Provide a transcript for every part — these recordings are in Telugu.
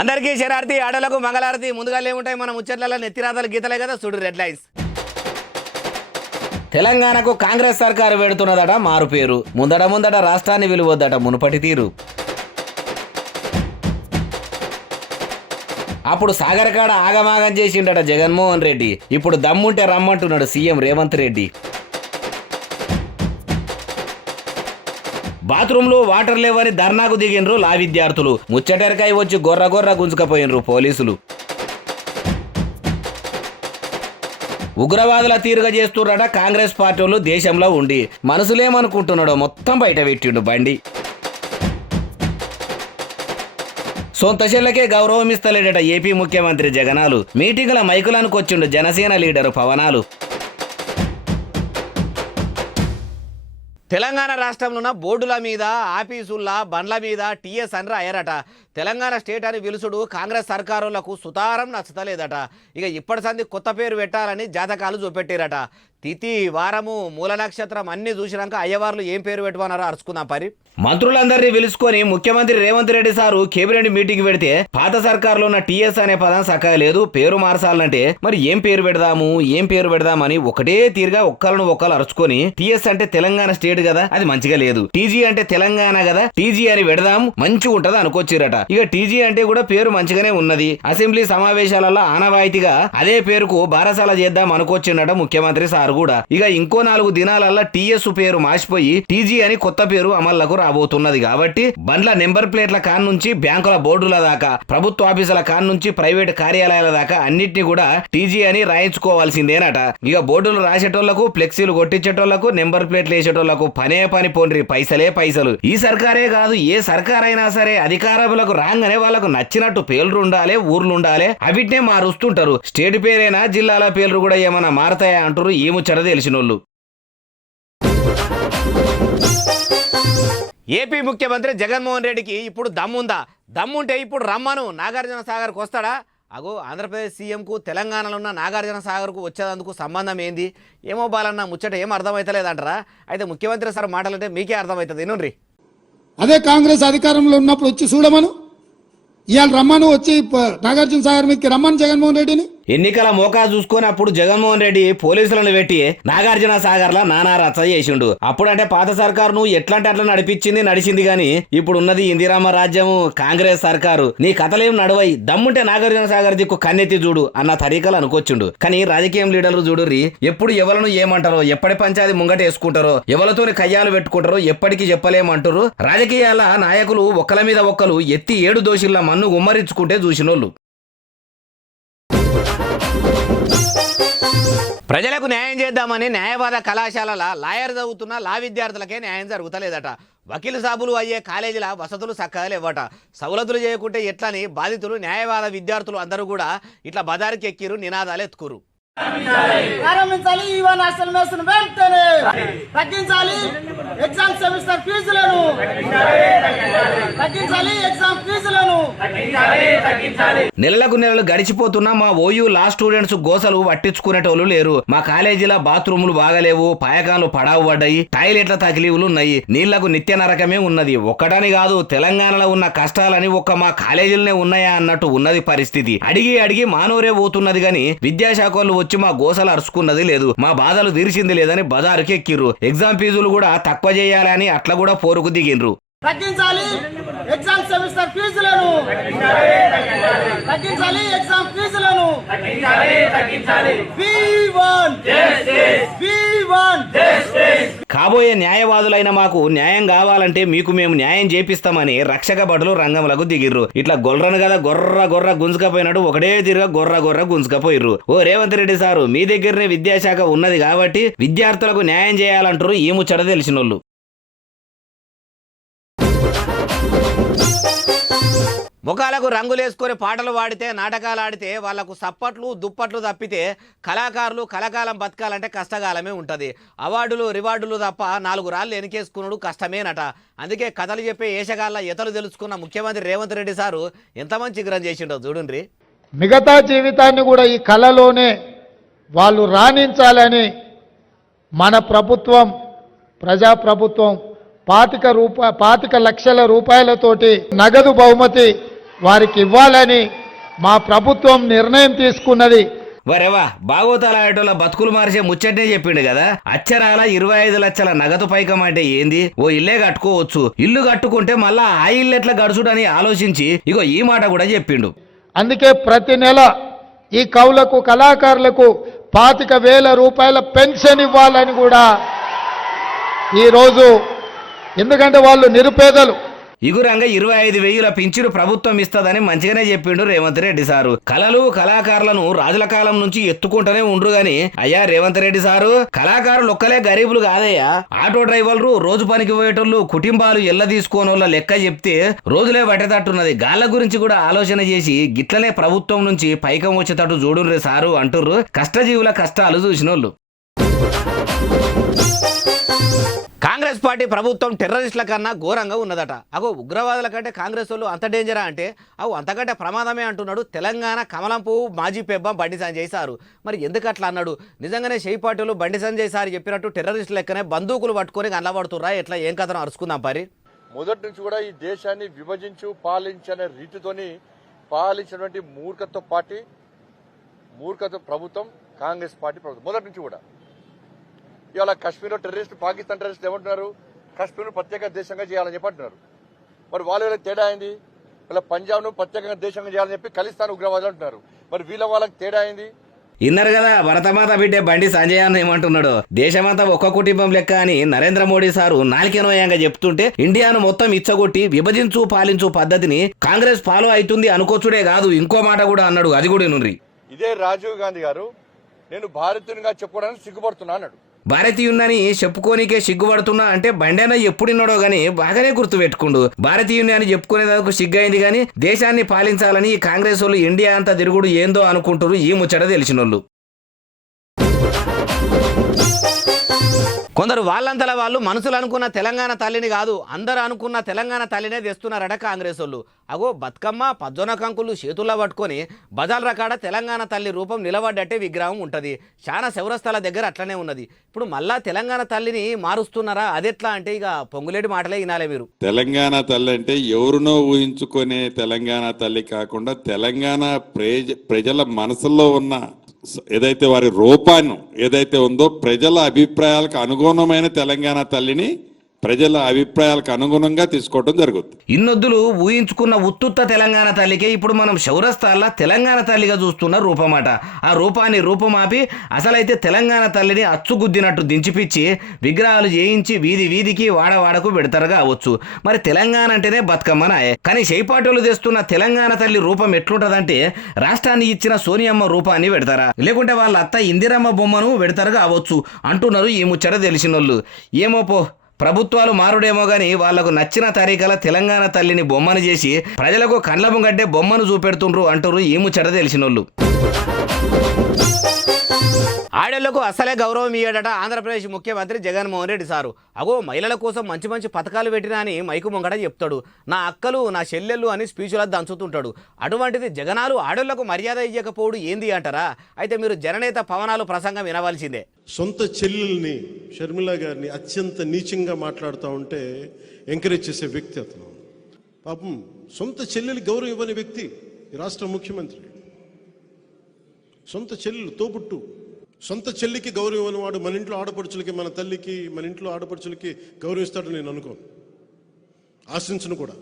అందరికీ శరార్థి ఆడలకు మంగళారతి ముందుగా ఏముంటాయి మన ముచ్చట్లలో నెత్తిరాతలు గీతలే కదా చూడు రెడ్ లైన్స్. తెలంగాణకు కాంగ్రెస్ సర్కారు పెడుతున్నదట మారు పేరు. ముందట రాష్ట్రాన్ని విలువద్దట మునుపటి తీరు. అప్పుడు సాగరకాడ ఆగమాగం చేసిండట జగన్మోహన్ రెడ్డి. ఇప్పుడు దమ్ముంటే రమ్మంటున్నాడు సీఎం రేవంత్ రెడ్డి. బాత్రూంలో వాటర్ లేవని ధర్నాకు దిగినరు లా విద్యార్థులు. ముచ్చటెరకాయ వచ్చి గొర్ర గుంజుకపోయినరు పోలీసులు. ఉగ్రవాదుల తీరుగా చేస్తున్నట కాంగ్రెస్ పార్టీలు దేశంలో ఉండి. మనసులేమనుకుంటున్నాడో మొత్తం బయట పెట్టిండు బండి. సొంత చెల్లకే గౌరవం ఇస్తలేడట ఏపీ ముఖ్యమంత్రి జగనాలు. మీటింగుల మైకులకు వచ్చిండు జనసేన లీడరు పవనాలు. తెలంగాణ రాష్ట్రంలో ఉన్న బోర్డుల మీద ఆఫీసుల బండ్ల మీద టీఎస్ అని రాయరట. తెలంగాణ స్టేట్ అని పిలుచుడు కాంగ్రెస్ సర్కారులకు సుతారం నచ్చతలేదట. ఇక ఇప్పటి సంది కొత్త పేరు పెట్టాలని జాతకాలు చూపెట్టారట. తిథి వారము మూల నక్షత్రం అన్ని చూసినాక అయ్యవార్లు ఏం పేరు పెట్టమన్నారో అరుచుకుందాం పరి. మంత్రులందరినీ పిలుచుకొని ముఖ్యమంత్రి Revanth Reddy sir cabinet meeting పెడితే పాత సర్కారులో ఉన్న టీఎస్ అనే పదం సక్కగా లేదు, పేరు మార్చాలంటే మరి ఏం పేరు పెడదామని ఒకటే తీరుగా ఒక్కరు అరుచుకొని టీఎస్ అంటే తెలంగాణ స్టేట్ కదా అది మంచిగా లేదు, టీజీ అంటే తెలంగాణ కదా టీజీ అని పెడదాం మంచిగా ఉంటది అనుకొచ్చిరట. ఇక టీజీ అంటే కూడా పేరు మంచిగానే ఉన్నది. అసెంబ్లీ సమావేశాలలో ఆనవాయితీగా అదే పేరుకు బారసాల చేద్దాం అనుకొచ్చిండట ముఖ్యమంత్రి సార్ కూడా. ఇక ఇంకో 4 దినాలల్లా టీఎస్ పేరు మార్చిపోయి టీజీ అని కొత్త పేరు అమల్లకు రాబోతున్నది. కాబట్టి బండ్ల నెంబర్ ప్లేట్ల కాన్ నుంచి బ్యాంకుల బోర్డుల దాకా, ప్రభుత్వ ఆఫీసుల కాన్ నుంచి ప్రైవేట్ కార్యాలయాల దాకా అన్నిటిని కూడా టీజీ అని రాయించుకోవాల్సిందేనట. ఇక బోర్డులు రాసేటోళ్లకు, ఫ్లెక్సీలు కొట్టించేటోళ్లకు, నెంబర్ ప్లేట్లు వేసేటోళ్లకు పనే పని పోండ్రి, పైసలే పైసలు. ఈ సర్కారే కాదు ఏ సర్కారైనా సరే అధికారులకు రాగానే వాళ్ళకు నచ్చినట్టు పేర్లు ఉండాలి, ఊర్లు ఉండాలి, అవిటినే మారుస్తుంటారు. స్టేట్ పేరైనా జిల్లాల పేర్లు కూడా ఏమైనా మారతాయా అంటారు ఈ ముచ్చట తెలిసినోళ్ళు. ఏపీ ముఖ్యమంత్రి జగన్మోహన్ రెడ్డికి ఇప్పుడు దమ్ముంటే ఇప్పుడు రమ్మను నాగార్జున సాగర్కు వస్తాడా? అగో ఆంధ్రప్రదేశ్ సీఎంకు తెలంగాణలో ఉన్న నాగార్జున సాగర్కు వచ్చేందుకు సంబంధం ఏంది? ఏమో బాలన్న ముచ్చట ఏం అర్థమవుతలేదంటారా? అయితే ముఖ్యమంత్రి సార్ మాటలంటే మీకే అర్థమవుతుంది. ఏనుండ్రి అదే కాంగ్రెస్ అధికారంలో ఉన్నప్పుడు వచ్చి చూడమను, ఇవాళ రమ్మను, వచ్చి నాగార్జున సాగర్ మీదకి రమ్మను జగన్మోహన్ రెడ్డిని. ఎన్నికల మోకా చూసుకొని అప్పుడు జగన్మోహన్ రెడ్డి పోలీసులను పెట్టి నాగార్జున సాగర్ లా నానా రచ్చ చేసిండు. అప్పుడంటే పాత సర్కారు ఎట్లంటే అట్లా నడిచింది గాని ఇప్పుడు ఉన్నది ఇందిరామ రాజ్యం కాంగ్రెస్ సర్కారు. నీ కథలేం నడవై దమ్ముంటే నాగార్జున సాగర్ దిక్కు కన్నెత్తి చూడు అన్న తరీకలు అనుకొచ్చిండు. కానీ రాజకీయం లీడర్లు చూడుర్రి ఎప్పుడు ఎవలను ఏమంటారో, ఎప్పటి పంచాది ముంగట వేసుకుంటారో, ఎవరితోని కయ్యాలు పెట్టుకుంటారో ఎప్పటికీ చెప్పలేమంటారు. రాజకీయాల నాయకులు ఒక్కల మీద ఒక్కలు ఎత్తి 7 దోషుల మన్ను గుమ్మరించుకుంటే చూసినోళ్ళు. ప్రజలకు న్యాయం చేద్దామని న్యాయవాద కళాశాలల లాయర్ చదువుతున్న లా విద్యార్థులకే న్యాయం జరుగుతలేదట. వకీలు సాబులు అయ్యే కాలేజీల వసతులు చక్కగా లేవట. సవలతులు చేయకుంటే ఎట్లని బాధితులు న్యాయవాద విద్యార్థులు అందరూ కూడా ఇట్లా బజారుకి ఎక్కిరు, నినాదాలు ఎత్తుకురు. ప్రారంభించాలి ఈవన్ హాస్టల్ మేస్ను వెంటనే తగ్గించాలి, ఎగ్జామ్ సెమిస్టర్ ఫీజులను తగ్గించాలి, ఎగ్జామ్ ఫీజులను నెలలు గడిచిపోతున్నా మా ఓయూ లా స్టూడెంట్స్ గోసలు పట్టించుకునేటోళ్ళు లేరు. మా కాలేజీల బాత్రూములు బాగలేవు, పాయకాలు పడావు పడ్డాయి, టాయిలెట్ల తగిలీవులు ఉన్నాయి, నీళ్లకు నిత్య నరకమే ఉన్నది. ఒక్కటని కాదు తెలంగాణలో ఉన్న కష్టాలని ఒక్క మా కాలేజీలనే ఉన్నాయా అన్నట్టు ఉన్నది పరిస్థితి. అడిగి మానూరే పోతున్నది గాని విద్యాశాఖలు వచ్చి మా గోసలు అరుచుకున్నది లేదు, మా బాధలు తీర్చింది లేదని బజారుకి ఎక్కిర్రు. ఎగ్జామ్ ఫీజులు కూడా తక్కువ చేయాలని అట్లా కూడా పోరుకు దిగిండ్రు. తగ్గించాలి, ఎగ్జామ్ సెమిస్టర్ ఫీజులను తగ్గించాలి, ఎగ్జామ్ ఫీజులను కాబోయే న్యాయవాదులైన మాకు న్యాయం కావాలంటే మీకు మేము న్యాయం చేపిస్తామని రక్షక భటులు రంగంలకు దిగిర్రు. ఇట్లా గొర్రను కదా గొర్ర గుంజుకపోయినట్టు ఒకటే తిరుగా గొర్ర గుంజుకపోయిర్రు. ఓ రేవంత్ రెడ్డి సారు మీ దగ్గరనే విద్యాశాఖ ఉన్నది కాబట్టి విద్యార్థులకు న్యాయం చేయాలంటారు ఈ ముచ్చట తెలిసినోళ్ళు. ముఖాలకు రంగులేసుకొని పాటలు పాడితే, నాటకాలు ఆడితే వాళ్లకు సప్పట్లు దుప్పట్లు తప్పితే కళాకారులు కళాకాలం బతకాలంటే కష్టకాలమే ఉంటుంది. అవార్డులు రివార్డులు తప్ప 4 రాళ్ళు ఎనికేసుకున్నాడు కష్టమేనట. అందుకే కథలు చెప్పే ఏషగాళ్ళ ఎతలు తెలుసుకున్న ముఖ్యమంత్రి రేవంత్ రెడ్డి సారు ఎంత మంచి గ్రహం చేసిండో చూడండి. మిగతా జీవితాన్ని కూడా ఈ కళలోనే వాళ్ళు రాణించాలని మన ప్రభుత్వం, ప్రజాప్రభుత్వం 25 లక్షల రూపాయలతోటి నగదు బహుమతి వారికి ఇవ్వాలని మా ప్రభుత్వం నిర్ణయం తీసుకున్నది. వరేవా భాగవతాల ఆటోల బతుకులు మార్చే ముచ్చటే చెప్పిండు కదా. అచ్చరాల 25 లక్షల నగదు పైకం అంటే ఏంది? ఓ ఇల్లే కట్టుకోవచ్చు, ఇల్లు కట్టుకుంటే మళ్ళా ఆ ఇల్లు ఎట్లా గడుచుడని ఆలోచించి ఇగో ఈ మాట కూడా చెప్పిండు. అందుకే ప్రతి నెల ఈ కవులకు కళాకారులకు 25,000 రూపాయల పెన్షన్ ఇవ్వాలని కూడా ఈరోజు, ఎందుకంటే వాళ్ళు నిరుపేదలు. ఇగురంగా 25,000 పింఛను ప్రభుత్వం ఇస్తదని మంచిగానే చెప్పిండు రేవంత్ రెడ్డి సారు. కళలు కళాకారులను రాజుల కాలం నుంచి ఎత్తుకుంటూనే ఉండ్రు గాని అయ్యా రేవంత్ రెడ్డి సారు, కళాకారులు ఒక్కలే గరీబులు కాదయ్యా. ఆటో డ్రైవర్లు, రోజు పనికి పోయేటోళ్ళు, కుటుంబాలు ఎల్ల తీసుకోనోళ్ళ లెక్క చెప్తే రోజులే పట్టేటట్టున్నది. గాళ్ళ గురించి కూడా ఆలోచన చేసి గిట్లనే ప్రభుత్వం నుంచి పైకం వచ్చేటట్టు చూడుర్రే సారు అంటుర్రు కష్టజీవుల కష్టాలు చూసినోళ్ళు. కాంగ్రెస్ పార్టీ ప్రభుత్వం టెర్రరిస్టుల కన్నా ఘోరంగా ఉన్నదట. అగో ఉగ్రవాదుల కంటే కాంగ్రెస్ వాళ్ళు అంత డేంజరా అంటే అవు అంతకంటే ప్రమాదమే అంటున్నాడు తెలంగాణ కమలం పువ్వు మాజీ పెబ్బ బండి సంజయ్ సారు. మరి ఎందుకు అట్లా అన్నాడు? నిజంగానే షెయి పార్టీలు బండి సంజయ్ సార్ చెప్పినట్టు టెర్రరిస్టులు లెక్కనే బందూకులు పట్టుకొని కనబడుతుర్రా? ఎట్లా ఏం కథను అరుచుకుందాం పరి. మొదటి నుంచి కూడా ఈ దేశాన్ని విభజించు పాలించనే రీతితోని పాలించినటువంటి మూర్ఖత్వ ప్రభుత్వం కాంగ్రెస్ పార్టీ ప్రభుత్వం మొదటి నుంచి కూడా. ఇవాళ కాశ్మీర్లో టెర్రరిస్ట్, పాకిస్తాన్ టెర్రరిస్ట్ ఏమంటున్నారు? కాశ్మీర్ను ప్రత్యేక దేశంగా చేయాలని చెప్పి అంటున్నారు. మరి వాళ్ళ తేడా అయింది. ఇలా పంజాబ్ను ప్రత్యేకంగా దేశంగా చేయాలని చెప్పి ఖలిస్తాన్ ఉగ్రవాదులు అంటున్నారు. మరి వాళ్ళకి తేడా అయింది. ఇన్నారు కదా భరతమాత బిడ్డే బండి సంజయ్ అన్న ఏమంటున్నాడు? దేశమంతా ఒక్క కుటుంబం లెక్క అని నరేంద్ర మోడీ సారు నాలుకేనోయంగా చెప్తుంటే ఇండియాను మొత్తం ఇచ్చగొట్టి విభజించు పాలించు పద్ధతిని కాంగ్రెస్ ఫాలో అవుతుంది అనుకోచుడే కాదు, ఇంకో మాట కూడా అన్నాడు. అది కూడా నుండి ఇదే రాజీవ్ గాంధీ గారు నేను భారతీయునిగా చెప్పుకోవడానికి సిగ్గుపడుతున్నా అన్నాడు. భారతీయున్నని చెప్పుకోనికే సిగ్గుపడుతున్నా అంటే బండేనా ఎప్పుడున్నాడో గానీ బాగానే గుర్తు పెట్టుకుండు. భారతీయుని అని చెప్పుకునేందుకు సిగ్గైంది గానీ దేశాన్ని పాలించాలని కాంగ్రెస్ వాళ్ళు ఇండియా అంతా తిరుగుడు ఏందో అనుకుంటారు ఈ ముచ్చట తెలిసినోళ్ళు. కొందరు వాళ్ళంతలా వాళ్ళు మనసులు అనుకున్న తెలంగాణ తల్లిని కాదు, అందరూ అనుకున్న తెలంగాణ తల్లినే తెస్తున్నారట కాంగ్రెస్ వాళ్ళు. అగో బతుకమ్మ పజ్జొన్న కంకులు చేతుల్లో పట్టుకొని బజార్ రకాడ తెలంగాణ తల్లి రూపం నిలబడ్డట్టే విగ్రహం ఉంటుంది. చాలా శౌరస్థల దగ్గర అట్లనే ఉన్నది. ఇప్పుడు మళ్ళా తెలంగాణ తల్లిని మారుస్తున్నారా? అదెట్లా అంటే ఇక పొంగులేటి మాటలే వినాలే మీరు. తెలంగాణ తల్లి అంటే ఎవరినో ఊహించుకునే తెలంగాణ తల్లి కాకుండా తెలంగాణ ప్రజల మనసులో ఉన్న ఏదైతే వారి రూపాన్ని ఏదైతే ఉందో ప్రజల అభిప్రాయాలకు అనుగుణమైన తెలంగాణ తల్లిని ప్రజల అభిప్రాయాలకు అనుగుణంగా తీసుకోవడం జరుగుతుంది. ఇన్నొద్దులు ఊహించుకున్న ఉత్తుత్త తెలంగాణ తల్లికే ఇప్పుడు మనం చౌరస్తాల్లో తెలంగాణ తల్లిగా చూస్తున్న రూపమాట. ఆ రూపాన్ని రూపమాపి అసలైతే తెలంగాణ తల్లిని అచ్చుగుద్దినట్టు దించిపిచ్చి విగ్రహాలు చేయించి వీధి వీధికి వాడవాడకు పెడతారు కావచ్చు. మరి తెలంగాణ అంటేనే బతుకమ్మనాయే. కానీ చేపాటోలు తెస్తున్న తెలంగాణ తల్లి రూపం ఎట్లుంటదంటే రాష్ట్రాన్ని ఇచ్చిన సోనియమ్మ రూపాన్ని పెడతారా, లేకుంటే వాళ్ళ అత్త ఇందిరమ్మ బొమ్మను పెడతారు కావచ్చు అంటున్నారు ఈ ముచ్చట తెలిసినోళ్ళు. ఏమో పో, ప్రభుత్వాలు మారుడేమో గాని వాళ్లకు నచ్చిన తరీకల తెలంగాణ తల్లిని బొమ్మను చేసి ప్రజలకు కండ్ల ముంగట్టే బొమ్మను చూపెడుతుండ్రు అంటారు ఈ ముచ్చట తెలిసినోళ్ళు. ఆడళ్లకు అసలే గౌరవం ఇయ్యాడట ఆంధ్రప్రదేశ్ ముఖ్యమంత్రి జగన్మోహన్ రెడ్డి సారు. అగో మహిళల కోసం మంచి మంచి పథకాలు పెట్టినా అని మైకు ముంగట చెప్తాడు. నా అక్కలు నా చెల్లెళ్ళు అని స్పీచ్లో దంచుతుంటాడు. అటువంటిది జగనాలు ఆడళ్లకు మర్యాద ఇయ్యకపోవడు ఏంది అంటారా? అయితే మీరు జననేత పవనాలు ప్రసంగం వినవలసిందే. సొంత చెల్లెల్ని షర్మిల గారిని అత్యంత నీచంగా మాట్లాడుతూ ఉంటే ఎంకరేజ్ చేసే వ్యక్తి అతను. పాపం సొంత చెల్లెలి గౌరవం ఇవ్వని వ్యక్తి ఈ రాష్ట్ర ముఖ్యమంత్రి. సొంత చెల్లెలు తోబుట్టు, సొంత చెల్లికి గౌరవం ఇవ్వని వాడు మన ఇంట్లో ఆడపడుచులకి, మన తల్లికి, మన ఇంట్లో ఆడపడుచులకి గౌరవం ఇస్తాడని నేను అనుకోను, ఆశించను కూడా.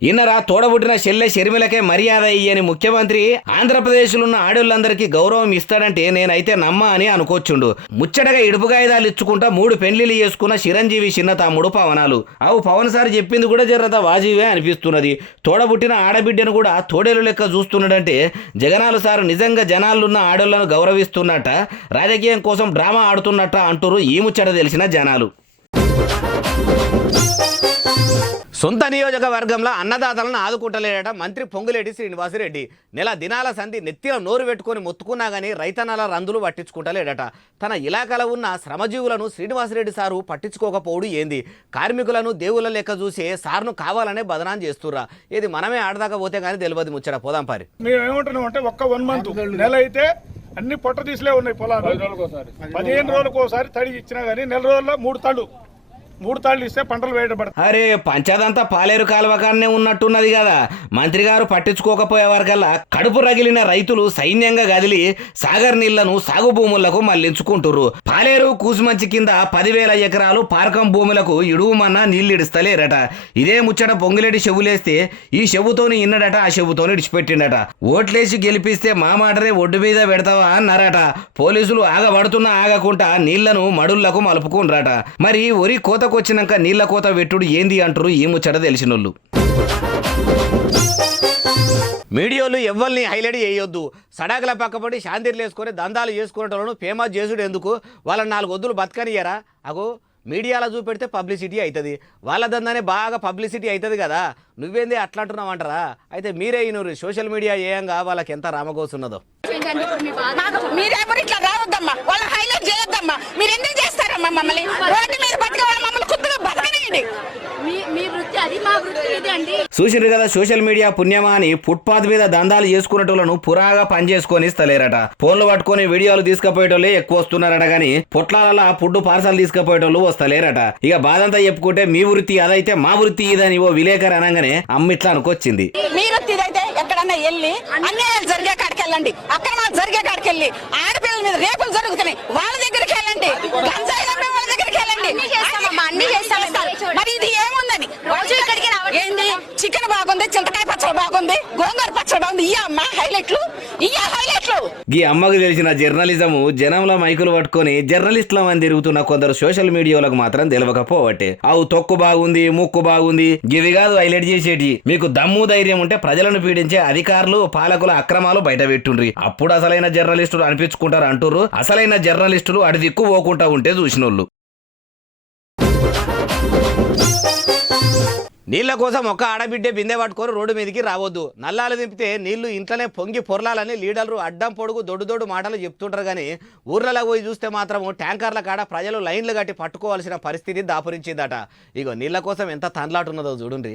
ఇన్నరా తోడబుట్టిన చెల్లె షర్మిలకే మర్యాద ఇయ్యని ముఖ్యమంత్రి ఆంధ్రప్రదేశ్లో ఉన్న ఆడోళ్ళందరికీ గౌరవం ఇస్తాడంటే నేనైతే నమ్మ అని అనుకోవచ్చుండు. ముచ్చటగా ఇడుపుగాయిదాలు ఇచ్చుకుంటా 3 పెళ్లిళ్ళు చేసుకున్న చిరంజీవి చిన్న తమ్ముడు పవనాలు. అవు పవన్ సార్ చెప్పింది కూడా జర్రత వాజీవే అనిపిస్తున్నది. తోడబుట్టిన ఆడబిడ్డను కూడా తోడేలు లెక్క చూస్తున్నాడంటే జగనాలు సార్ నిజంగా జనాలున్న ఆడోళ్లను గౌరవిస్తున్నట్ట, రాజకీయం కోసం డ్రామా ఆడుతున్నట్ట అంటారు ఈ ముచ్చట తెలిసిన జనాలు. సొంత నియోజకవర్గంలో అన్నదాతలను ఆదుకుంటలేడట మంత్రి పొంగులేటి శ్రీనివాసరెడ్డి. నెల దినాల సంధి నెత్తిన నోరు పెట్టుకొని మొత్తుకున్నా గానీ రైతన్నల రందులు పట్టించుకుంటలేడట. తన ఇలాకాలో ఉన్న శ్రమజీవులను శ్రీనివాసరెడ్డి సారు పట్టించుకోకపోవడు ఏంది? కార్మికులను దేవుళ్ళ లెక్క చూసే సార్ను కావాలనే బదనాం చేస్తుర్రా? ఏది మనమే ఆడదాకా పోతే కానీ తెలియదు ముచ్చట. పోదాం పారి. మేము ఏమంటున్నాం అంటే ఒక్క 1 మంత్ నెల అయితే అన్ని పొట్ట తీసిలే ఉన్నాయి పొలాలు. 15 రోజులకు ఒకసారి తడి ఇచ్చినా గానీ నెల రోజుల్లో 3 తళ్ళు 3 తాళ్ళు ఇస్తే పంటలు వేయబడతాయి. అరే పంచదంతా పాలేరు కాలువకాన్నే ఉన్నట్టున్నది కదా. మంత్రి గారు పట్టించుకోకపోయేవారికల్లా కడుపు రగిలిన రైతులు సైన్యంగా కదిలి సాగర్ నీళ్లను సాగు భూములకు మళ్లించుకుంటుర్రు. పాలేరు కూసుమంచి కింద 10,000 ఎకరాలు పార్కం భూములకు ఇడువుమన్నా నీళ్లిడుస్తలేరట. ఇదే ముచ్చట పొంగిరెడ్డి చెవులేస్తే ఈ చెవుతోని ఇన్నడట, ఆ చెవుతోని ఇడిచిపెట్టిండట. ఓట్లేసి గెలిపిస్తే మా మాటనే ఒడ్డు మీద పెడతావా అన్నారట. పోలీసులు ఆగబడుతున్నా ఆగకుండా నీళ్లను మడుళ్లకు మలుపుకుండ్రట. మరి ఒరి కోతకొచ్చినాక నీళ్ల కోత పెట్టుడు ఏంది అంటారు ఈ ముచ్చట తెలిసినోళ్ళు. మీడియాలు ఎవ్వరిని హైలైట్ చేయొద్దు. సడాకుల పక్కపడి శాంతిర్లు వేసుకొని దందాలు చేసుకునేటోళ్ళను ఫేమస్ చేసుడు ఎందుకు? వాళ్ళని 4 వద్దులు బతకనియరా? అగో మీడియాలో చూపెడితే పబ్లిసిటీ అవుతుంది, వాళ్ళ దందానే బాగా పబ్లిసిటీ అవుతుంది కదా. నువ్వేంది అట్లా అంటున్నావంటారా? అయితే మీరే ఈయన సోషల్ మీడియా ఏయంగా వాళ్ళకి ఎంత రామగోసున్నదో. మీరెవరు ఇట్లా రావద్దమ్మా, వాళ్ళ హైలైట్ చేయొద్దమ్మా. మీరు ఎందుకు చేస్తారమ్మా మమ్మల్ని? రోడ్డు మీద బతికే మమ్మల్ని కొద్దిగా బతకనియండి. మీ వృత్తి అది, మా వృత్తి ఇది అండి. చూసిండ్రు కదా సోషల్ మీడియా పుణ్యమా అని ఫుట్పాత్ మీద దందాలు చేసుకునేటోళ్ళను పురాగా పనిచేసుకొని ఇస్తలేరట. ఫోన్లు పట్టుకొని వీడియోలు తీసుకుపోయేటోళ్ళే ఎక్కువ వస్తున్నారట గాని పొట్లాల ఫుడ్ పార్సల్ తీసుకుపోయేటోళ్ళు వస్తలేరట. ఇక బాధంతా చెప్పుకుంటే మీ వృత్తి అదైతే మా వృత్తి ఇదని ఓ విలేకరు అనగానే అమ్మిట్లా అనుకొచ్చింది. మీ వృత్తి ఇదైతే ఎక్కడన్నా వెళ్ళి అన్యాయాలు జరిగే కాడికి వెళ్ళండి, అక్రమాలు జరిగే కాడికి వెళ్ళి ఆడపిల్లల మీద రేపులు జరుగుతున్నాయి వాళ్ళ దగ్గరికి వెళ్ళండి, గంజాయి అమ్మే వాళ్ళ దగ్గరికి వెళ్ళండి. మరి ఇది ఏముందని ఏంది? చికెన్ బాగుంది, చింతకాయ పచ్చడి బాగుంది, గోంగూర పచ్చడి బాగుంది, ఈ అమ్మ హైలైట్లు, ఈ హైలైట్లు. ఈ అమ్మకు తెలిసిన జర్నలిజము జనంలో మైకులు పట్టుకొని జర్నలిస్టుల అని తిరుగుతున్న కొందరు సోషల్ మీడియాలకు మాత్రం తెలియకపోవట్టే. అవు తొక్కు బాగుంది, ముక్కు బాగుంది, ఇవి కాదు హైలైట్ చేసేటి. మీకు దమ్ము ధైర్యం ఉంటే ప్రజలను పీడించే అధికారులు పాలకుల అక్రమాలు బయట పెట్టుండ్రి, అప్పుడు అసలైన జర్నలిస్టులు అనిపించుకుంటారు అంటుర్రు. అసలైన జర్నలిస్టులు అడి దిక్కు పోకుండా ఉంటే చూసినోళ్ళు. నీళ్ల కోసం ఒక ఆడబిడ్డే బిందె పట్టుకొని రోడ్డు మీదకి రావద్దు. నల్లాలు దింపితే నీళ్లు ఇంట్లోనే పొంగి పొరలాలని లీడర్లు అడ్డం పొడుగు దొడ్డు మాటలు చెప్తుంటారు కానీ ఊర్లలో పోయి చూస్తే మాత్రం ట్యాంకర్ల కాడ ప్రజలు లైన్లు కట్టి పట్టుకోవాల్సిన పరిస్థితి దాపురించిందట. ఇగో నీళ్ల కోసం ఎంత తండ్లాటున్నదో చూడండి.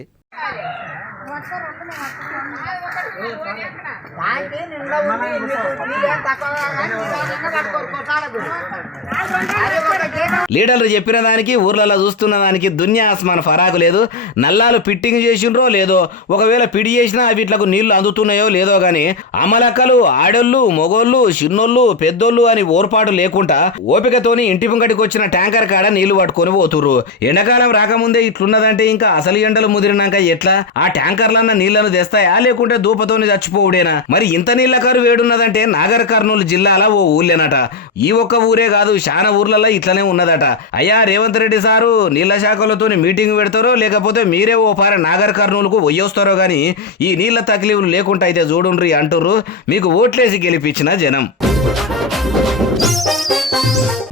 లీడర్లు చెప్పిన దానికి ఊర్లలో చూస్తున్న దానికి దున్యా ఆస్మాన్ ఫరాకు లేదు. నల్లాలు ఫిట్టింగ్ చేసిండ్రో లేదో, ఒకవేళ పిడి చేసినా వీటిలకు నీళ్లు అందుతున్నాయో లేదో గాని అమలక్కలు ఆడోళ్ళు మొగోళ్ళు చిన్నోళ్ళు పెద్దోళ్ళు అని ఓర్పాటు లేకుండా ఓపికతోని ఇంటి ముంగటికి వచ్చిన ట్యాంకర్ కాడ నీళ్లు పట్టుకొని పోతుర్రు. ఎండాకాలం రాకముందే ఇట్లున్నదంటే ఇంకా అసలు ఎండలు ముదిరినాక ఎట్లా? ఆ ట్యాంకర్లన్న నీళ్లను తెస్తాయా లేకుంటే దూపతోని చచ్చిపోవుడేనా? మరి ఇంత నీళ్ల కరువు వేడున్నదంటే నాగర్ కర్నూలు జిల్లాల ఓ ఊళ్ళేనట. ఈ ఒక్క ఊరే కాదు, చాలా ఊర్లలో ఇట్లనే ఉన్నదట. అయ్యా రేవంత్ రెడ్డి సారు నీళ్ల శాఖలతో మీటింగ్ పెడతారో లేకపోతే మీరే ఓ పార నాగర్ కర్నూలుకు వయ్యొస్తారో గాని ఈ నీళ్ల తక్లీఫ్లు లేకుండా అయితే చూడుండ్రి అంటుర్రు మీకు ఓట్లేసి గెలిపించిన జనం.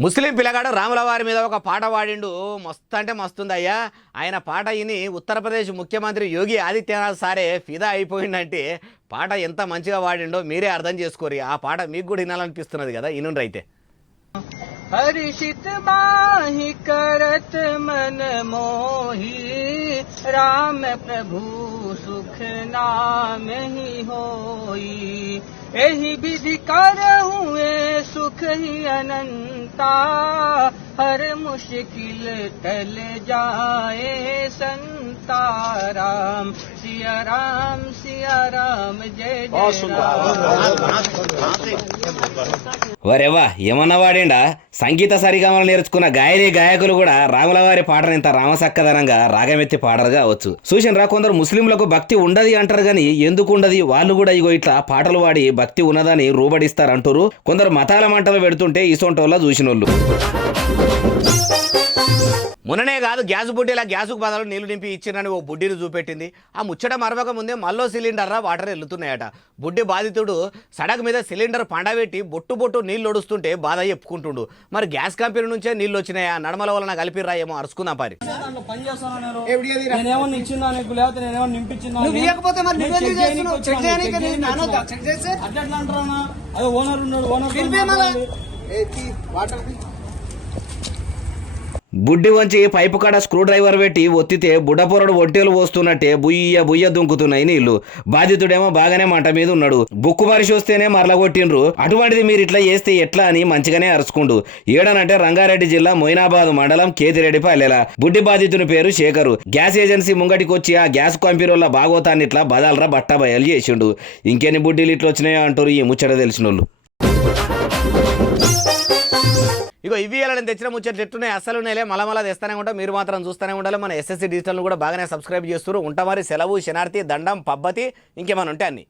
ముస్లిం పిల్లగాడు రాముల వారి మీద ఒక పాట పాడిండు, మస్తు అంటే మస్తుంది అయ్యా. ఆయన పాట విని ఉత్తరప్రదేశ్ ముఖ్యమంత్రి యోగి ఆదిత్యనాథ్ సారే ఫిదా అయిపోయిందంటే పాట ఎంత మంచిగా పాడిండో మీరే అర్థం చేసుకోరి. ఆ పాట మీకు కూడా వినాలనిపిస్తున్నది కదా, ఇనుండ్రి అయితే. हर्षित माहि करत मन मोही, राम प्रभु सुख नाम ही होई, एहि विधि करहुए सुख ही अनंता, हर मुश्किल टल जाए संता, राम सिया राम जय जय राम. వరేవా ఏమన్నా వాడిండా? సంగీత సరిగమలు నేర్చుకున్న గాయకులు కూడా రాముల వారి పాటను ఇంత రామసక్కదనంగా రాగమెత్తి పాడరు కావచ్చు. చూసినరా కొందరు ముస్లింలకు భక్తి ఉండదు అంటారు గాని ఎందుకు ఉండదు? వాళ్ళు కూడా ఇగో ఇట్లా పాటలు పాడి భక్తి ఉన్నదని రూబడిస్తారంటారు. కొందరు మతాల మంటలు పెడుతుంటే ఇసొంటోళ్ళ చూసినోళ్ళు. మొన్ననే కాదు గ్యాస్ బుడ్డిలా గ్యాసుకు బదులు నీళ్లు నింపి ఇచ్చినని ఓ బుడ్డిని చూపెట్టింది. ఆ ముచ్చట మరవక ముందే మళ్ళీ సిలిండర్రా వాటర్ వెళ్తున్నాయట. బుడ్డి బాధితుడు సడక్ మీద సిలిండర్ పండబెట్టి బొట్టు నీళ్లు ఒడుస్తుంటే బాధ చెప్పుకుంటుండు. మరి గ్యాస్ కంపెనీ నుంచే నీళ్లు వచ్చినాయా, నడమల వలన కలిపిర్రా ఏమో అరుచుకుందాం పారి. బుడ్డి వంచి పైపు కాడ స్క్రూ డ్రైవర్ పెట్టి ఒత్తితే బుడ్డపొరడు ఒట్టేలు పోస్తున్నట్టే బుయ్య బుయ్య దుంకుతున్నాయి నీళ్లు. బాధితుడేమో బాగానే మంట మీద ఉన్నాడు. బుక్కు మరిషి వస్తేనే మరలగొట్టిండ్రు. అటువంటిది మీరు ఇట్లా చేస్తే ఎట్లా అని మంచిగానే అరుచుకుండు. ఏడనంటే రంగారెడ్డి జిల్లా మొయినాబాద్ మండలం కేతిరెడ్డిపల్లెల బుడ్డి బాధితుని పేరు శేఖరు. గ్యాస్ ఏజెన్సీ ముంగటికి వచ్చి ఆ గ్యాస్ కంపెనీల బాగోతాన్ని ఇట్లా బదాలరా బట్ట బయలు చేసిండు. ఇంకెన్ని బుడ్డీలు ఇట్లా వచ్చినాయో అంటారు ఈ ముచ్చట తెలిసిన వాళ్ళు. ఇగో ఇవి నేను తెచ్చిన ముచ్చట్లు ఎట్టున్నాయి అస్సలు నేలే మళ్ళా తెస్తానే ఉంటా. మీరు మాత్రం చూస్తూనే ఉండాలి. మన SSC డిజిటల్ కూడా బాగానే సబ్స్క్రైబ్ చేస్తారు. ఉంటా మరి. సెలవు, శనార్థి, దండం, పబ్బతి ఇంకేమైనా ఉంటే అన్ని.